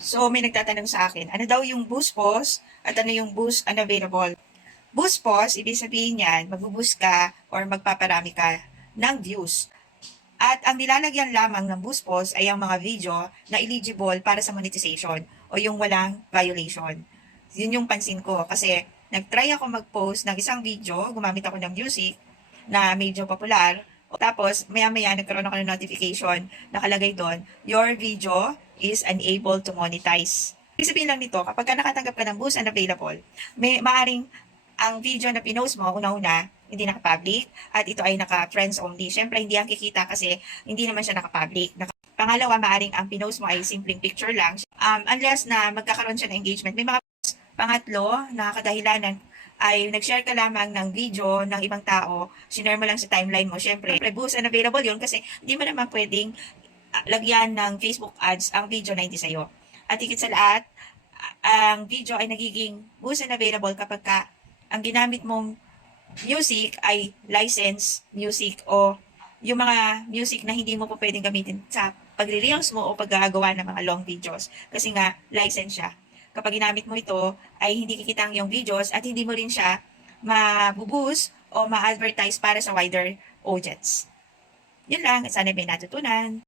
So, may nagtatanong sa akin, ano daw yung boost pause at ano yung boost unavailable? Boost pause, ibig sabihin yan, magbuboost ka or magpaparami ka ng views. At ang nilalagyan lamang ng boost pause ay ang mga video na eligible para sa monetization o yung walang violation. Yun yung pansin ko kasi nag-try ako mag-post ng isang video, gumamit ako ng music na medyo popular. Tapos, maya-maya nagkaroon ako ng notification, nakalagay doon, your video is unable to monetize. Ibig sabihin lang nito, kapag ka nakatanggap ka ng boost and available, may maaring ang video na pinost mo, una-una, hindi naka-public, at ito ay naka-friends only. Siyempre, hindi ang kikita kasi hindi naman siya naka-public. Pangalawa, maaring ang pinost mo ay simpleng picture lang. Unless na magkakaroon siya ng engagement. May mga pangatlo na kadahilanan ay nag-share ka lamang ng video ng ibang tao, sinare mo lang sa timeline mo. Siyempre, boost and available yun kasi hindi mo naman pwedeng lagyan ng Facebook ads ang video na hindi sa'yo. At higit sa lahat, ang video ay nagiging boost and available kapag ang ginamit mong music ay licensed music o yung mga music na hindi mo po pwedeng gamitin sa pagre-reels mo o paggagawa ng mga long videos kasi nga license siya. Kapag ginamit mo ito ay hindi kikita yung videos at hindi mo rin siya mabuboost o ma-advertise para sa wider audience. Yun lang, sana may natutunan.